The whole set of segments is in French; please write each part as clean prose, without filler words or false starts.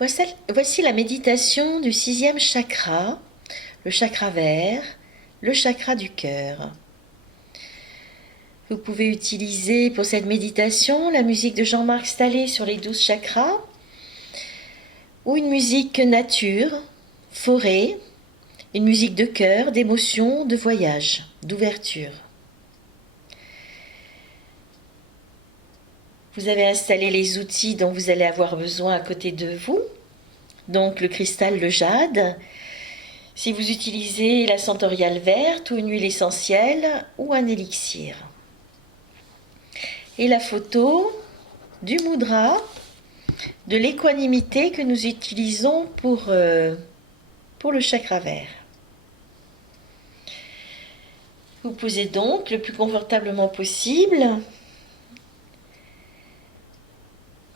Voici la méditation du sixième chakra, le chakra vert, le chakra du cœur. Vous pouvez utiliser pour cette méditation la musique de Jean-Marc Stallet sur les 12 chakras ou une musique nature, forêt, une musique de cœur, d'émotion, de voyage, d'ouverture. Vous avez installé les outils dont vous allez avoir besoin à côté de vous, donc le cristal, le jade. Si vous utilisez la centauriale verte ou une huile essentielle ou un élixir. Et la photo du mudra, de l'équanimité que nous utilisons pour le chakra vert. Vous posez donc le plus confortablement possible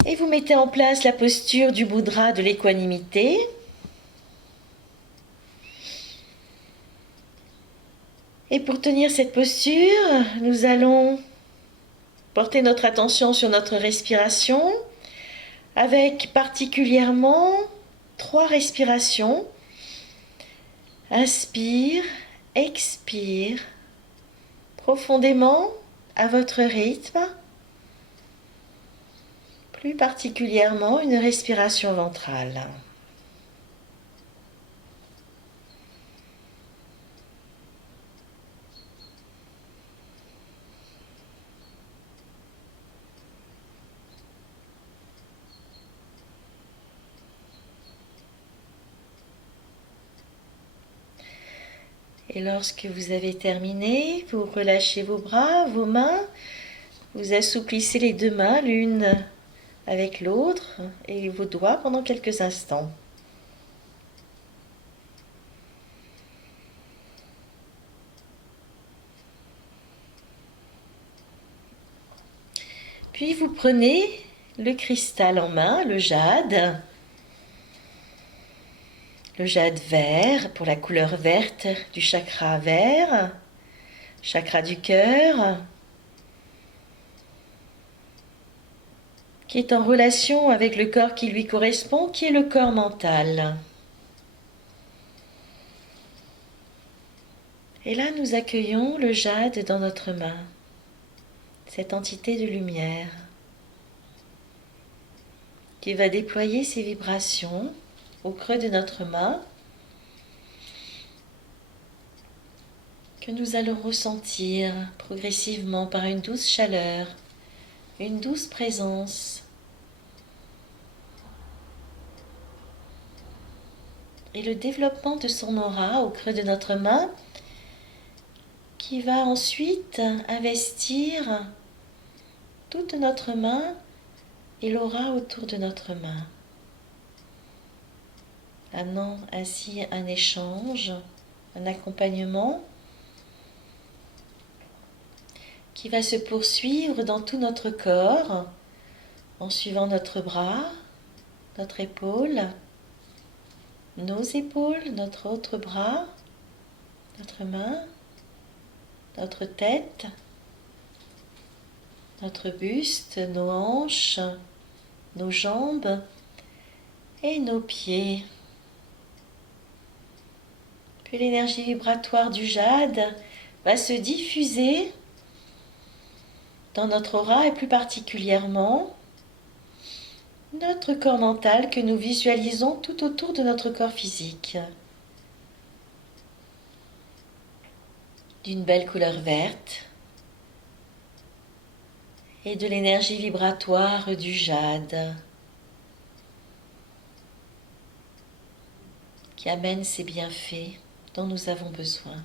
et vous mettez en place la posture du mudra de l'équanimité. Et pour tenir cette posture, nous allons porter notre attention sur notre respiration avec particulièrement 3 respirations. Inspire, expire profondément à votre rythme, plus particulièrement une respiration ventrale. Et lorsque vous avez terminé, vous relâchez vos bras, vos mains, vous assouplissez les 2 mains l'une avec l'autre et vos doigts pendant quelques instants. Puis vous prenez le cristal en main, le jade vert pour la couleur verte du chakra vert, chakra du cœur, qui est en relation avec le corps qui lui correspond, qui est le corps mental. Et là, nous accueillons le jade dans notre main, cette entité de lumière, qui va déployer ses vibrations au creux de notre main, que nous allons ressentir progressivement par une douce chaleur, une douce présence. Et le développement de son aura au creux de notre main qui va ensuite investir toute notre main et l'aura autour de notre main. Amenant ainsi un échange, un accompagnement qui va se poursuivre dans tout notre corps en suivant notre bras, notre épaule, nos épaules, notre autre bras, notre main, notre tête, notre buste, nos hanches, nos jambes et nos pieds. Puis l'énergie vibratoire du jade va se diffuser dans notre aura et plus particulièrement notre corps mental que nous visualisons tout autour de notre corps physique. D'une belle couleur verte et de l'énergie vibratoire du jade qui amène ces bienfaits dont nous avons besoin.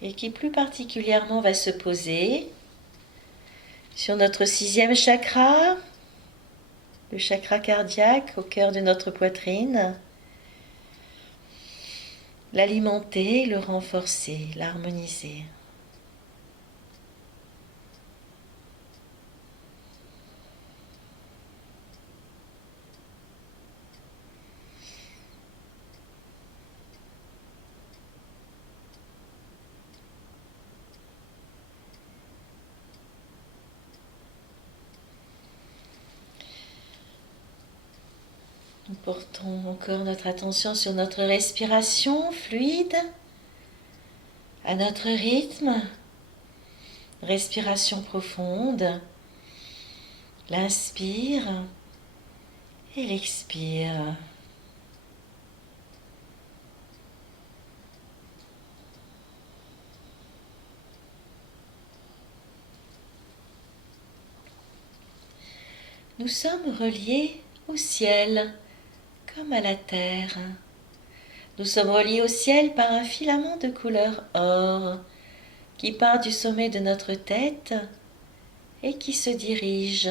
Et qui plus particulièrement va se poser sur notre 6e chakra, le chakra cardiaque au cœur de notre poitrine, l'alimenter, le renforcer, l'harmoniser. Nous portons encore notre attention sur notre respiration fluide, à notre rythme. Respiration profonde. L'inspire et l'expire. Nous sommes reliés au ciel comme à la terre. Nous sommes reliés au ciel par un filament de couleur or qui part du sommet de notre tête et qui se dirige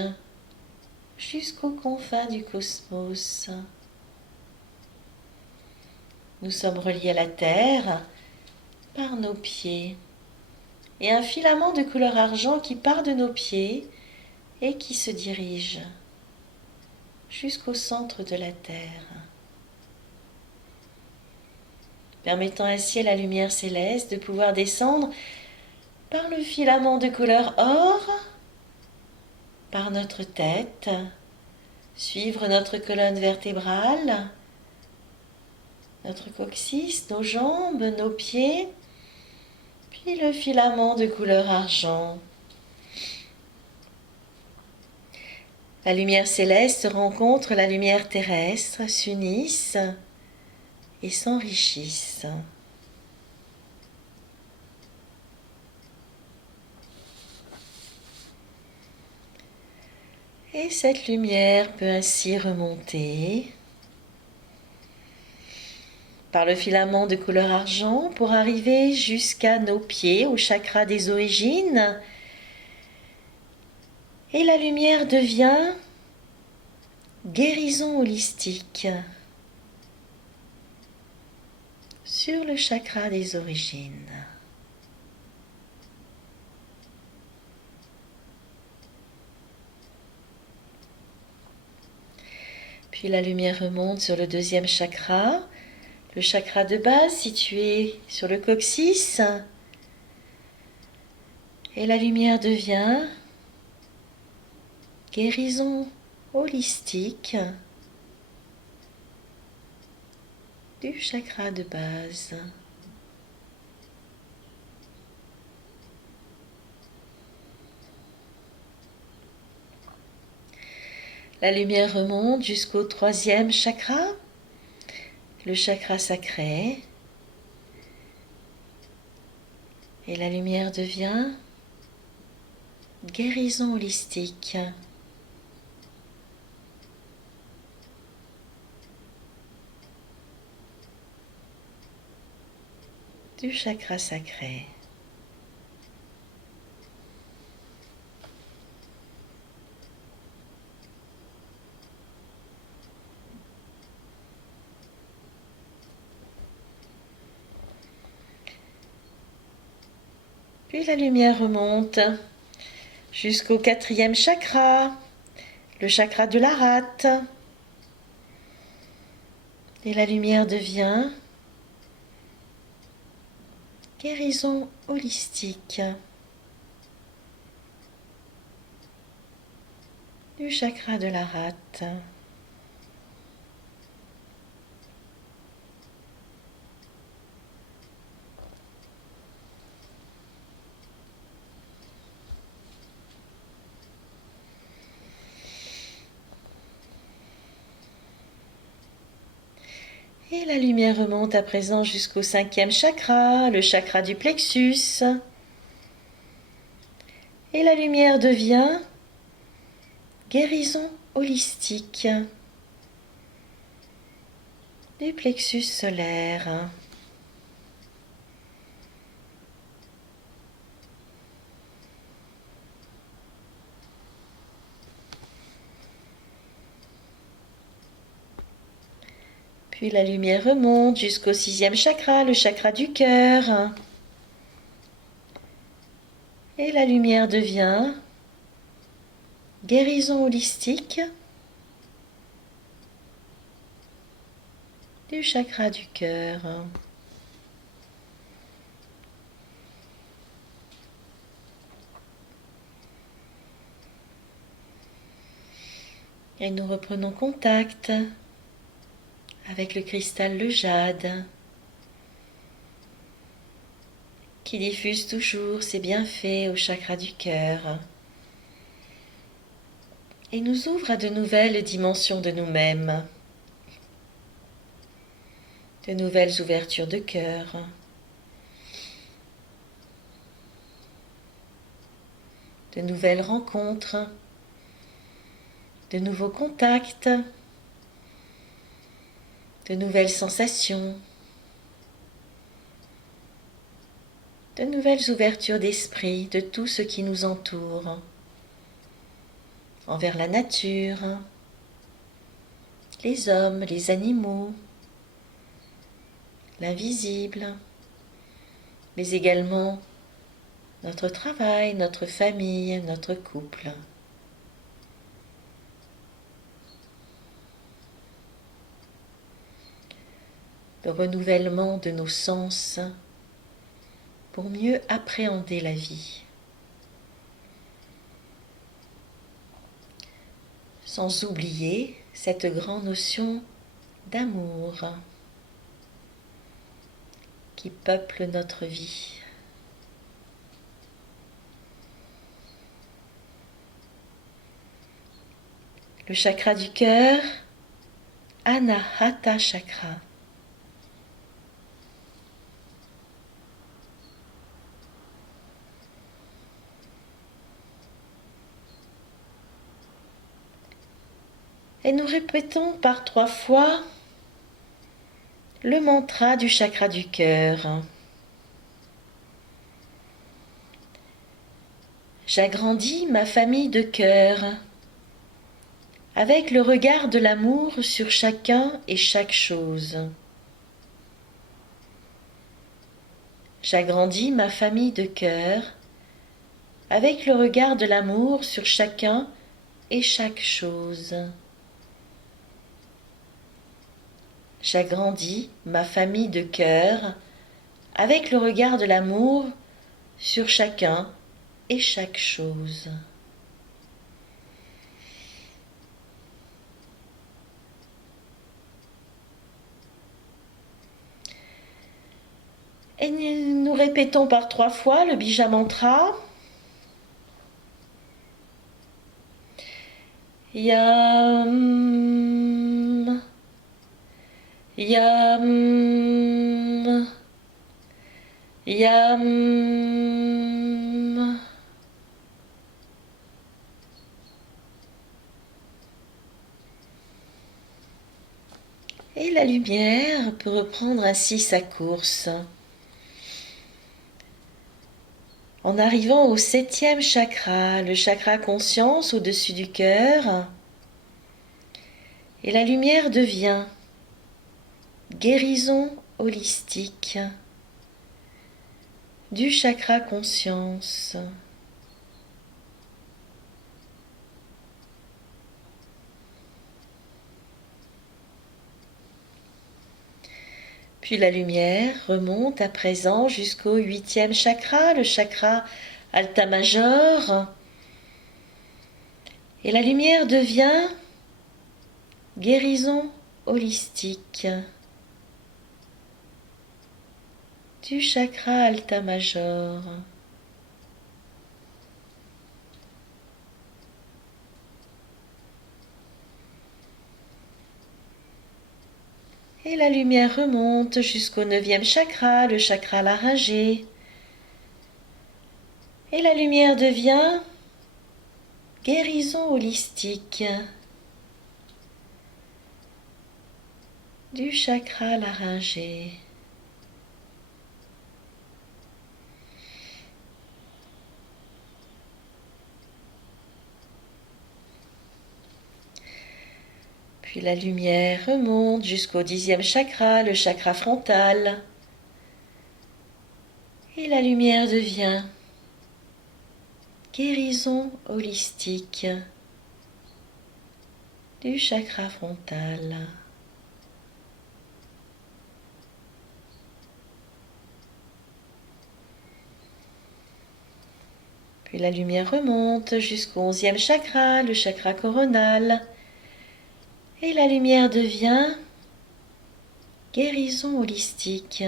jusqu'aux confins du cosmos. Nous sommes reliés à la terre par nos pieds et un filament de couleur argent qui part de nos pieds et qui se dirige jusqu'au centre de la terre, permettant ainsi à la lumière céleste de pouvoir descendre par le filament de couleur or, par notre tête, suivre notre colonne vertébrale, notre coccyx, nos jambes, nos pieds, puis le filament de couleur argent. La lumière céleste rencontre la lumière terrestre, s'unissent et s'enrichissent. Et cette lumière peut ainsi remonter par le filament de couleur argent pour arriver jusqu'à nos pieds, au chakra des origines. Et la lumière devient guérison holistique sur le chakra des origines. Puis la lumière remonte sur le deuxième chakra, le chakra de base situé sur le coccyx. Et la lumière devient guérison holistique du chakra de base. La lumière remonte jusqu'au troisième chakra, le chakra sacré. Et la lumière devient guérison holistique du chakra sacré. Puis la lumière remonte jusqu'au quatrième chakra, le chakra de la rate. Et la lumière devient guérison holistique du chakra de la rate. Et la lumière remonte à présent jusqu'au cinquième chakra, le chakra du plexus. Et la lumière devient guérison holistique du plexus solaire. Puis la lumière remonte jusqu'au sixième chakra, le chakra du cœur. Et la lumière devient guérison holistique du chakra du cœur. Et nous reprenons contact avec le cristal le jade, qui diffuse toujours ses bienfaits au chakra du cœur et nous ouvre à de nouvelles dimensions de nous-mêmes, de nouvelles ouvertures de cœur, de nouvelles rencontres, de nouveaux contacts, de nouvelles sensations, de nouvelles ouvertures d'esprit de tout ce qui nous entoure, envers la nature, les hommes, les animaux, l'invisible, mais également notre travail, notre famille, notre couple. Le renouvellement de nos sens pour mieux appréhender la vie. Sans oublier cette grande notion d'amour qui peuple notre vie. Le chakra du cœur, Anahata Chakra. Et nous répétons par 3 fois le mantra du chakra du cœur. J'agrandis ma famille de cœur avec le regard de l'amour sur chacun et chaque chose. J'agrandis ma famille de cœur avec le regard de l'amour sur chacun et chaque chose. J'agrandis ma famille de cœur avec le regard de l'amour sur chacun et chaque chose. Et nous répétons par 3 fois le Bija Mantra. Yam, Yam, Yam. Et la lumière peut reprendre ainsi sa course. En arrivant au 7e chakra, le chakra conscience au-dessus du cœur, et la lumière devient guérison holistique du chakra conscience. Puis la lumière remonte à présent jusqu'au 8e chakra, le chakra Alta Major. Et la lumière devient guérison holistique du chakra Alta Major. Et la lumière remonte jusqu'au 9e chakra, le chakra laryngé. Et la lumière devient guérison holistique du chakra laryngé. Puis la lumière remonte jusqu'au 10e chakra, le chakra frontal. Et la lumière devient guérison holistique du chakra frontal. Puis la lumière remonte jusqu'au 11e chakra, le chakra coronal. Et la lumière devient guérison holistique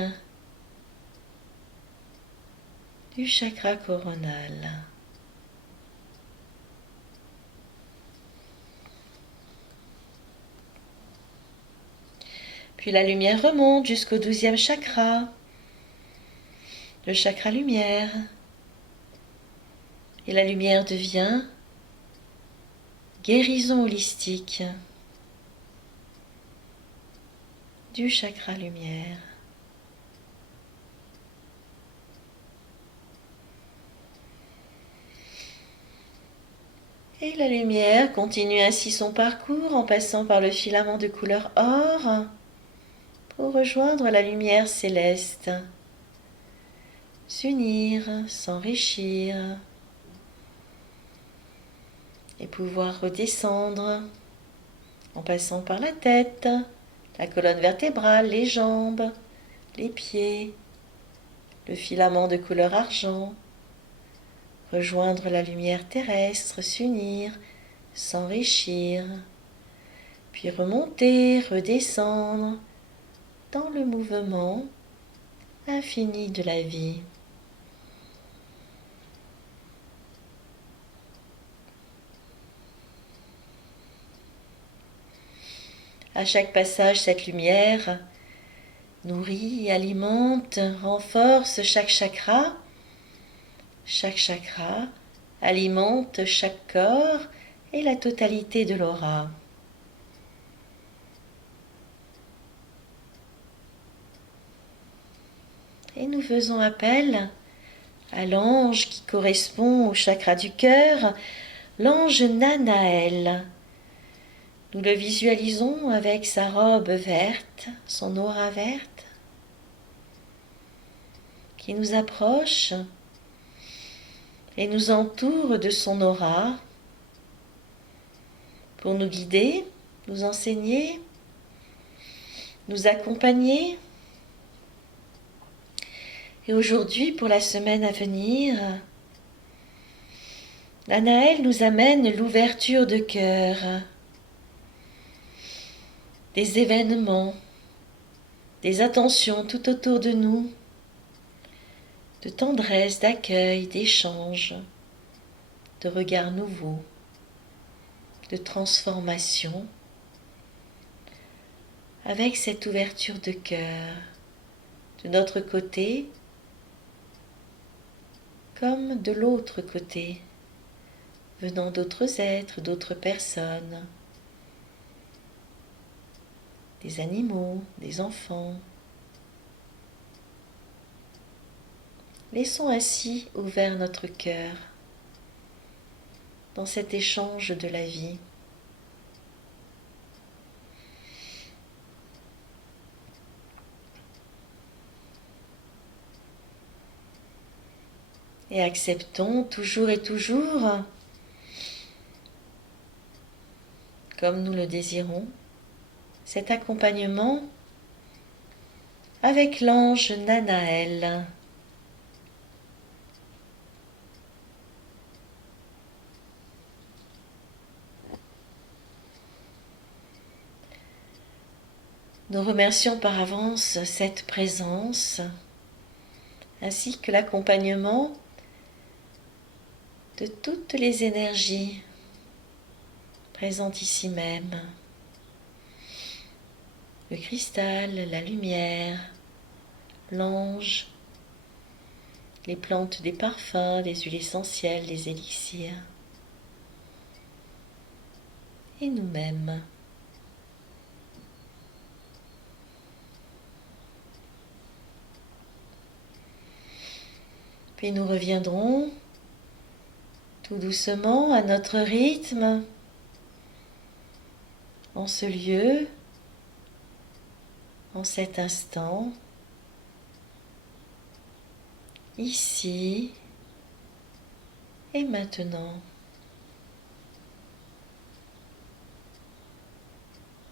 du chakra coronal. Puis la lumière remonte jusqu'au 12e chakra, le chakra lumière. Et la lumière devient guérison holistique du chakra lumière. Et la lumière continue ainsi son parcours en passant par le filament de couleur or pour rejoindre la lumière céleste, s'unir, s'enrichir et pouvoir redescendre en passant par la tête, la colonne vertébrale, les jambes, les pieds, le filament de couleur argent, rejoindre la lumière terrestre, s'unir, s'enrichir, puis remonter, redescendre dans le mouvement infini de la vie. À chaque passage, cette lumière nourrit, alimente, renforce chaque chakra. Chaque chakra alimente chaque corps et la totalité de l'aura. Et nous faisons appel à l'ange qui correspond au chakra du cœur, l'ange Nanaël. Nous le visualisons avec sa robe verte, son aura verte, qui nous approche et nous entoure de son aura pour nous guider, nous enseigner, nous accompagner. Et aujourd'hui, pour la semaine à venir, Nanaël nous amène l'ouverture de cœur, des événements, des attentions tout autour de nous, de tendresse, d'accueil, d'échange, de regards nouveaux, de transformation, avec cette ouverture de cœur, de notre côté comme de l'autre côté, venant d'autres êtres, d'autres personnes, des animaux, des enfants. Laissons ainsi ouvert notre cœur dans cet échange de la vie. Et acceptons toujours et toujours, comme nous le désirons, cet accompagnement avec l'ange Nanaël. Nous remercions par avance cette présence, ainsi que l'accompagnement de toutes les énergies présentes ici même. Le cristal, la lumière, l'ange, les plantes des parfums, les huiles essentielles, les élixirs, et nous-mêmes. Puis nous reviendrons tout doucement à notre rythme, en ce lieu, en cet instant, ici et maintenant.